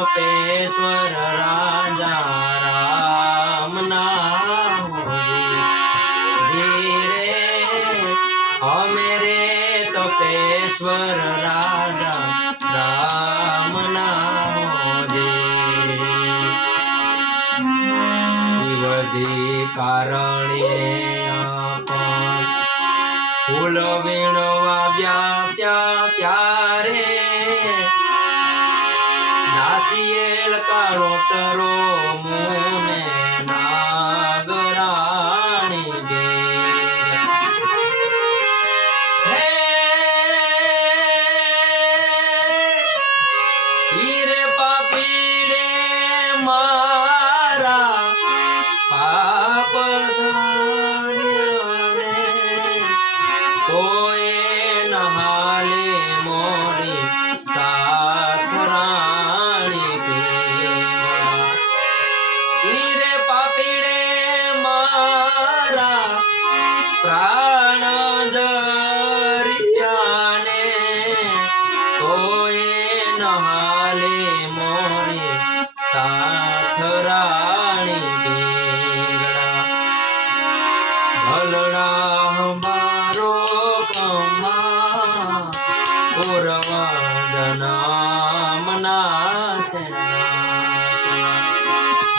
તપેશ્વર રાજા રામ નામ જી રે અમે રે તપેશ્વર રાજા રામ નામ શિવજી કારણીએ ફૂલ વીણવા વ્યાપ્યા ત્યારે દાસીએલ કાળોતરો મુને નાગરાણી હે હીરે પાપીડે મારા પાપ તોય નહાલે મોરી સાથ રાણી ભેગા હીરે પાપીડે મારા પ્રાણ જરિયાને તોય નહાલે મોરી સાથ રાણી ભેગા ભલડા